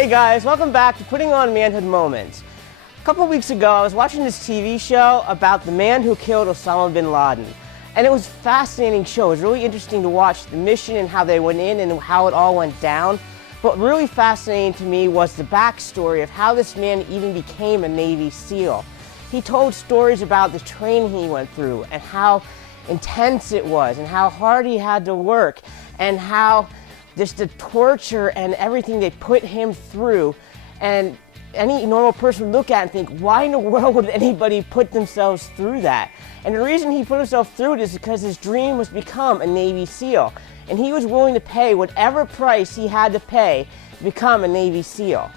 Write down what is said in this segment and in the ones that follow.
Hey guys, welcome back to Putting On Manhood Moment. A couple of weeks ago, I was watching this TV show about the man who killed Osama bin Laden. And it was a fascinating show. It was really interesting to watch the mission and how they went in and how it all went down. But really fascinating to me was the backstory of how this man even became a Navy SEAL. He told stories about the training he went through and how intense it was and how hard he had to work and how just the torture and everything they put him through. And any normal person would look at it and think, why in the world would anybody put themselves through that? And the reason he put himself through it is because his dream was to become a Navy SEAL. And he was willing to pay whatever price he had to pay to become a Navy SEAL.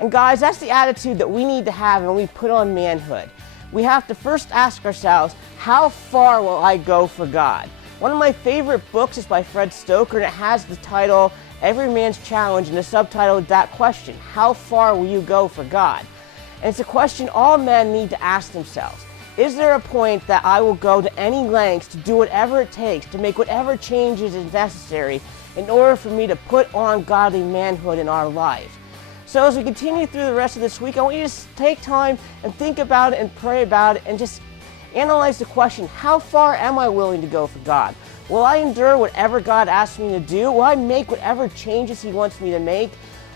And guys, that's the attitude that we need to have when we put on manhood. We have to first ask ourselves, how far will I go for God? One of my favorite books is by Fred Stoker, and it has the title, Every Man's Challenge, and the subtitle is that question, how far will you go for God? And it's a question all men need to ask themselves. Is there a point that I will go to any lengths to do whatever it takes, to make whatever changes is necessary in order for me to put on godly manhood in our life? So as we continue through the rest of this week, I want you to take time and think about it and pray about it and just analyze the question, how far am I willing to go for God? Will I endure whatever God asks me to do? Will I make whatever changes He wants me to make?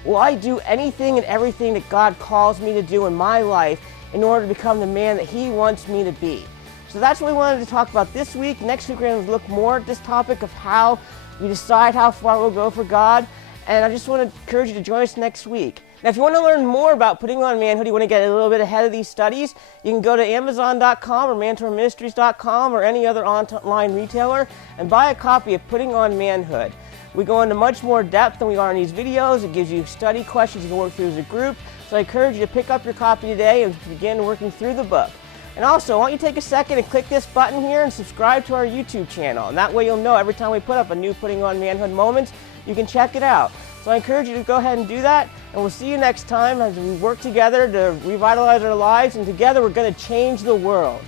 Will I do anything and everything that God calls me to do in my life in order to become the man that He wants me to be? So that's what we wanted to talk about this week. Next week we're going to look more at this topic of how we decide how far we'll go for God. And I just want to encourage you to join us next week. Now, if you want to learn more about Putting On Manhood, you want to get a little bit ahead of these studies, you can go to Amazon.com or MantourMinistries.com or any other online retailer and buy a copy of Putting On Manhood. We go into much more depth than we are in these videos. It gives you study questions you can work through as a group. So I encourage you to pick up your copy today and begin working through the book. And also, I want you to take a second and click this button here and subscribe to our YouTube channel. And that way you'll know every time we put up a new Putting On Manhood Moments, you can check it out. So I encourage you to go ahead and do that, and we'll see you next time as we work together to revitalize our lives, and together we're going to change the world.